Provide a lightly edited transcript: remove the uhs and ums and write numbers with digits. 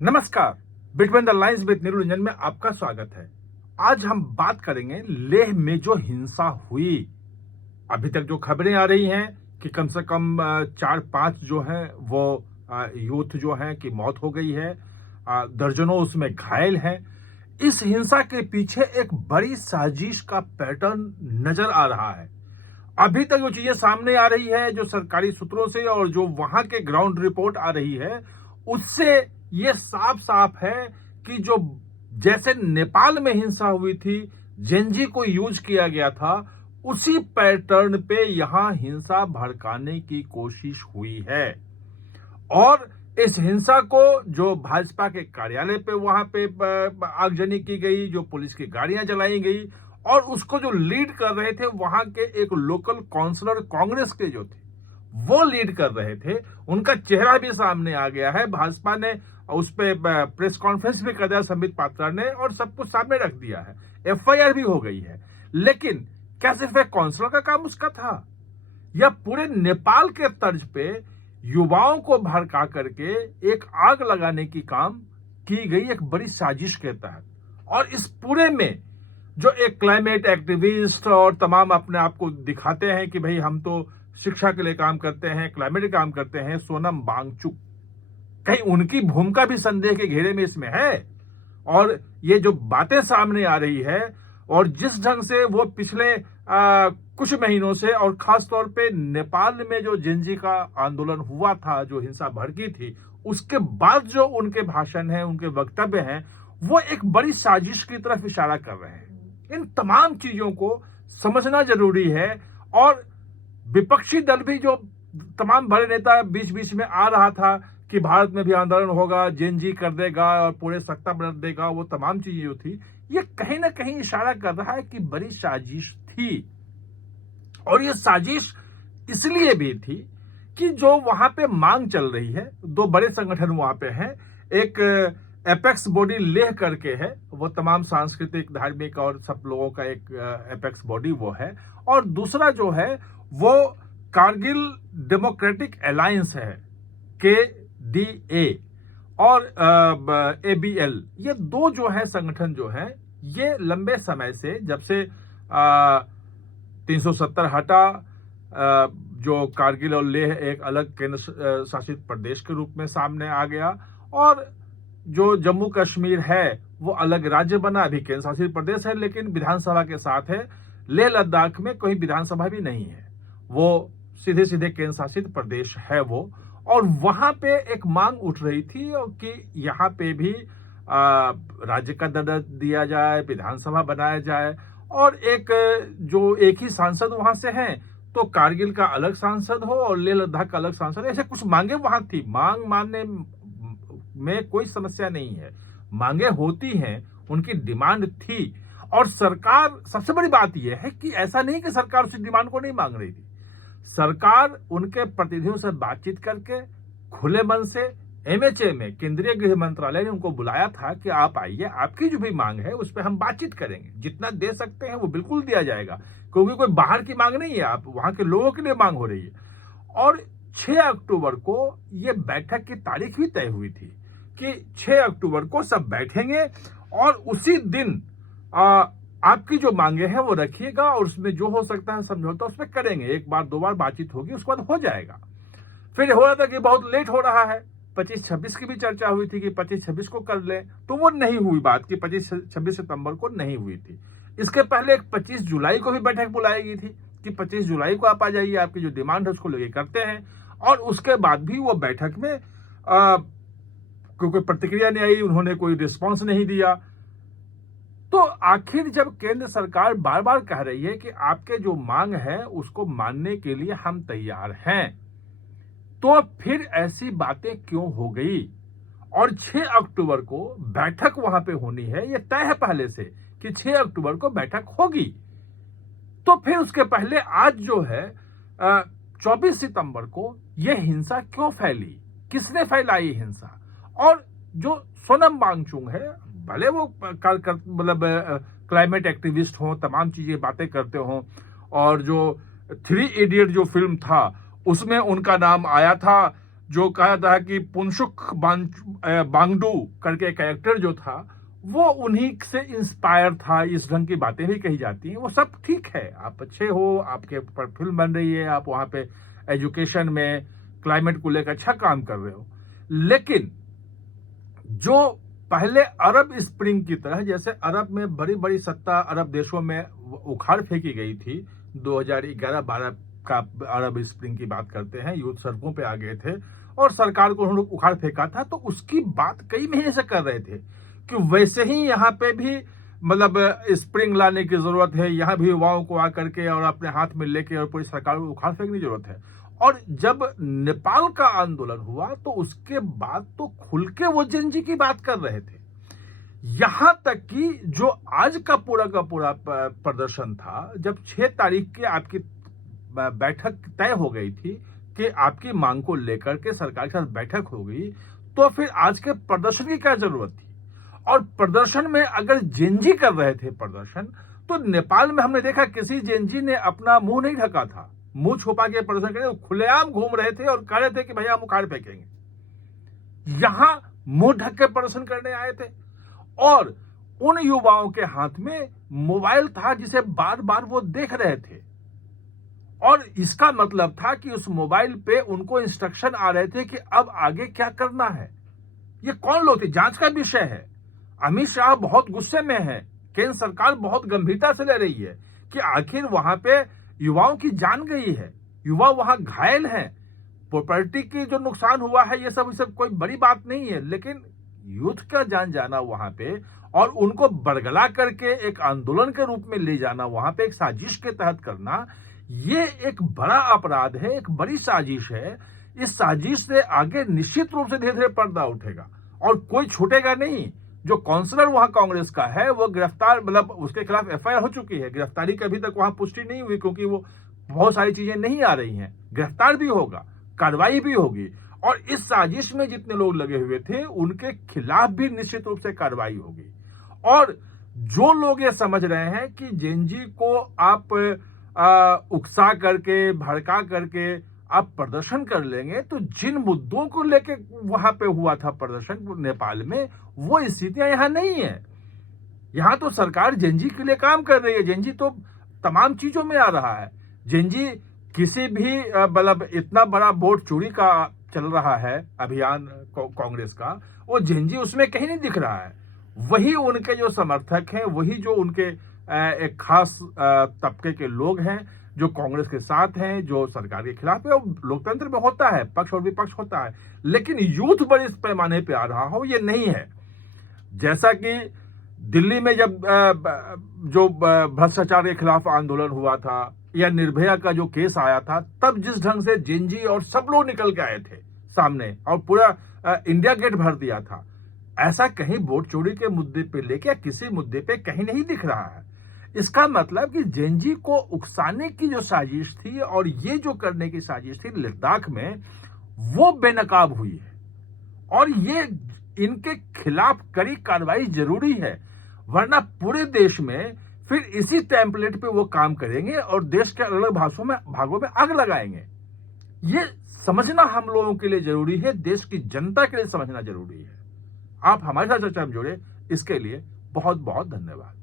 नमस्कार, between the lines with Neeru में आपका स्वागत है। आज हम बात करेंगे लेह में जो हिंसा हुई। अभी तक जो खबरें आ रही हैं कि कम से कम 4-5 जो है वो यूथ जो है कि मौत हो गई है, दर्जनों उसमें घायल हैं। इस हिंसा के पीछे एक बड़ी साजिश का पैटर्न नजर आ रहा है। अभी तक जो चीजें सामने आ रही है, जो सरकारी सूत्रों से और जो वहां के ग्राउंड रिपोर्ट आ रही है, उससे ये साफ साफ है कि जो जैसे नेपाल में हिंसा हुई थी, जेनजी को यूज किया गया था, उसी पैटर्न पे यहां हिंसा भड़काने की कोशिश हुई है। और इस हिंसा को जो भाजपा के कार्यालय पे वहां पे आगजनी की गई, जो पुलिस की गाड़ियां जलाई गई, और उसको जो लीड कर रहे थे वहां के एक लोकल काउंसलर कांग्रेस के जो थे वो लीड कर रहे थे। उनका चेहरा भी सामने आ गया है। भाजपा ने उस पर प्रेस कॉन्फ्रेंस भी कर दिया संबित पात्रा ने, और सब कुछ सामने रख दिया है। एफआईआर भी हो गई है। लेकिन क्या सिर्फ एक काउंसलर का काम उसका था, या पूरे नेपाल के तर्ज पे युवाओं को भड़का करके एक आग लगाने की काम की गई एक बड़ी साजिश के तहत? और इस पूरे में जो एक क्लाइमेट एक्टिविस्ट और तमाम अपने आप को दिखाते हैं कि भाई हम तो शिक्षा के लिए काम करते हैं, क्लाइमेट के काम करते हैं, सोनम वांगचुक, कहीं उनकी भूमिका भी संदेह के घेरे में इसमें है? और ये जो बातें सामने आ रही है और जिस ढंग से वो पिछले कुछ महीनों से, और खास तौर पे नेपाल में जो जेनजी का आंदोलन हुआ था, जो हिंसा भड़की थी, उसके बाद जो उनके भाषण हैं, उनके वक्तव्य हैं, वो एक बड़ी साजिश की तरफ इशारा कर रहे हैं। इन तमाम चीजों को समझना जरूरी है। और विपक्षी दल भी, जो तमाम बड़े नेता बीच बीच में आ रहा था कि भारत में भी आंदोलन होगा, जेनजी कर देगा और पूरे सत्ता पलट देगा, वो तमाम चीजें जो थी, ये कहीं ना कहीं इशारा कर रहा है कि बड़ी साजिश थी। और ये साजिश इसलिए भी थी कि जो वहां पे मांग चल रही है, दो बड़े संगठन वहां पे हैं। एक एपेक्स बॉडी लेह करके है, वो तमाम सांस्कृतिक, धार्मिक और सब लोगों का एक एपेक्स बॉडी वो है। और दूसरा जो है वो कारगिल डेमोक्रेटिक अलायंस है, KDA, और ABL। ये दो जो है संगठन जो है, ये लंबे समय से, जब से 370 हटा, जो कारगिल और लेह एक अलग केंद्र शासित प्रदेश के रूप में सामने आ गया, और जो जम्मू कश्मीर है वो अलग राज्य बना, अभी केंद्र शासित प्रदेश है लेकिन विधानसभा के साथ है। लेह लद्दाख में कोई विधानसभा भी नहीं है, वो सीधे सीधे केंद्र शासित प्रदेश है वो। और वहां पे एक मांग उठ रही थी कि यहाँ पे भी राज्य का दर्जा दिया जाए, विधानसभा बनाया जाए, और एक ही सांसद वहां से हैं, तो कारगिल का अलग सांसद हो और लेह लद्दाख का अलग सांसद, ऐसे कुछ मांगे वहां थी। मांग मानने में कोई समस्या नहीं है, मांगे होती हैं, उनकी डिमांड थी। और सरकार, सबसे बड़ी बात यह है कि ऐसा नहीं कि सरकार उस डिमांड को नहीं मांग रही थी। सरकार उनके प्रतिनिधियों से बातचीत करके खुले मन से, MHA में केंद्रीय गृह मंत्रालय ने उनको बुलाया था कि आप आइए, आपकी जो भी मांग है उस पर हम बातचीत करेंगे, जितना दे सकते हैं वो बिल्कुल दिया जाएगा, क्योंकि कोई बाहर की मांग नहीं है, आप वहां के लोगों के लिए मांग हो रही है। और 6 अक्टूबर को ये बैठक की तारीख भी तय हुई थी कि 6 अक्टूबर को सब बैठेंगे और उसी दिन आपकी जो मांगे हैं वो रखिएगा, और उसमें जो हो सकता है समझौता उसमें करेंगे। 1 बार 2 बार बातचीत होगी, उसके बाद हो जाएगा। फिर हो रहा था कि बहुत लेट हो रहा है, 25-26 की भी चर्चा हुई थी कि 25-26 को कर लें, तो वो नहीं हुई बात कि 25-26 सितंबर को नहीं हुई थी। इसके पहले एक 25 जुलाई को भी बैठक बुलाई गई थी कि 25 जुलाई को आप आ जाइए, आपकी जो डिमांड है उसको लेके करते हैं। और उसके बाद भी वो बैठक में कोई प्रतिक्रिया नहीं आई, उन्होंने कोई रिस्पॉन्स नहीं दिया। तो आखिर जब केंद्र सरकार बार बार कह रही है कि आपके जो मांग है उसको मानने के लिए हम तैयार हैं, तो फिर ऐसी बातें क्यों हो गई? और 6 अक्टूबर को बैठक वहां पे होनी है, ये तय है पहले से कि 6 अक्टूबर को बैठक होगी। तो फिर उसके पहले आज जो है 24 सितंबर को यह हिंसा क्यों फैली? किसने फैलाई हिंसा? और जो सोनम वांगचुक है, भले वो मतलब क्लाइमेट एक्टिविस्ट हो, तमाम चीजें बातें करते हो, और जो 3 इडियट जो फिल्म था उसमें उनका नाम आया था, जो कहा था कि पुनसुक बांगडू करके कैरेक्टर जो था वो उन्हीं से इंस्पायर था, इस ढंग की बातें भी कही जाती हैं। वो सब ठीक है, आप अच्छे हो, आपके ऊपर फिल्म बन रही है, आप वहां पे एजुकेशन में क्लाइमेट को लेकर अच्छा काम कर रहे हो, लेकिन जो पहले अरब स्प्रिंग की तरह, जैसे अरब में बड़ी बड़ी सत्ता अरब देशों में उखाड़ फेंकी गई थी, 2011-12 का अरब स्प्रिंग की बात करते हैं, यूथ सड़कों पे आ गए थे और सरकार को उन्होंने उखाड़ फेंका था, तो उसकी बात कई महीने से कर रहे थे कि वैसे ही यहाँ पे भी मतलब स्प्रिंग लाने की जरूरत है, यहाँ भी युवाओं को आकर के और अपने हाथ में लेके और पूरी सरकार को उखाड़ फेंकने की जरूरत है। और जब नेपाल का आंदोलन हुआ तो उसके बाद तो खुल के वो जेनजी की बात कर रहे थे। यहां तक कि जो आज का पूरा प्रदर्शन था, जब 6 तारीख की आपकी बैठक तय हो गई थी कि आपकी मांग को लेकर के सरकार के साथ बैठक हो गई, तो फिर आज के प्रदर्शन की क्या जरूरत थी? और प्रदर्शन में अगर जेनजी कर रहे थे प्रदर्शन, तो नेपाल में हमने देखा किसी जेनजी ने अपना मुंह नहीं ढका था, मुंह छुपा के प्रदर्शन कर खुलेआम घूम रहे थे और कह रहे थे कि भैया हम उखाड़ फेंकेंगे। यहां मुंह ढक के प्रदर्शन करने आए थे और उन युवाओं के हाथ में मोबाइल था जिसे बार बार वो देख रहे थे, और इसका मतलब था कि उस मोबाइल पे उनको इंस्ट्रक्शन आ रहे थे कि अब आगे क्या करना है। ये कौन लोग थे? जांच का विषय है। अमित शाह बहुत गुस्से में है, केंद्र सरकार बहुत गंभीरता से ले रही है कि आखिर वहां पे युवाओं की जान गई है, युवा वहां घायल हैं, प्रॉपर्टी की जो नुकसान हुआ है ये सब कोई बड़ी बात नहीं है, लेकिन यूथ का जान जाना वहां पे और उनको बरगला करके एक आंदोलन के रूप में ले जाना वहां पे एक साजिश के तहत करना, ये एक बड़ा अपराध है, एक बड़ी साजिश है। इस साजिश से आगे निश्चित रूप से धीरे धीरे पर्दा उठेगा और कोई छूटेगा नहीं। जो काउंसलर वहां कांग्रेस का है वो गिरफ्तार, मतलब उसके खिलाफ एफआईआर हो चुकी है, गिरफ्तारी की अभी तक वहां पुष्टि नहीं हुई क्योंकि वो बहुत सारी चीजें नहीं आ रही हैं। गिरफ्तार भी होगा, कार्रवाई भी होगी और इस साजिश में जितने लोग लगे हुए थे उनके खिलाफ भी निश्चित रूप से कार्रवाई होगी। और जो लोग ये समझ रहे हैं कि जेनजी को आप उकसा करके, भड़का करके आप प्रदर्शन कर लेंगे, तो जिन मुद्दों को लेके वहां पे हुआ था प्रदर्शन नेपाल में, वो स्थितियां यहां नहीं है। यहां तो सरकार जेनजी के लिए काम कर रही है, जेनजी तो तमाम चीजों में आ रहा है। जेनजी किसी भी मतलब इतना बड़ा वोट चोरी का चल रहा है अभियान कांग्रेस का, वो जेनजी उसमें कहीं नहीं दिख रहा है। वही उनके जो समर्थक हैं, वही जो उनके एक खास तबके के लोग हैं जो कांग्रेस के साथ हैं, जो सरकार के खिलाफ है। लोकतंत्र में होता है, पक्ष और विपक्ष होता है, लेकिन यूथ बड़े पैमाने पे आ रहा हो ये नहीं है। जैसा कि दिल्ली में जब जो भ्रष्टाचार के खिलाफ आंदोलन हुआ था या निर्भया का जो केस आया था, तब जिस ढंग से जेनजी और सब लोग निकल के आए थे सामने और पूरा इंडिया गेट भर दिया था, ऐसा कहीं वोट चोरी के मुद्दे पे लेके किसी मुद्दे पे कहीं नहीं दिख रहा है। इसका मतलब कि जेनजी को उकसाने की जो साजिश थी और ये जो करने की साजिश थी लद्दाख में, वो बेनकाब हुई है और ये इनके खिलाफ कड़ी कार्रवाई जरूरी है, वरना पूरे देश में फिर इसी टेम्पलेट पे वो काम करेंगे और देश के अलग भागों में आग लगाएंगे। ये समझना हम लोगों के लिए जरूरी है, देश की जनता के लिए समझना जरूरी है। आप हमारे साथ चर्चा में जुड़े, इसके लिए बहुत बहुत धन्यवाद।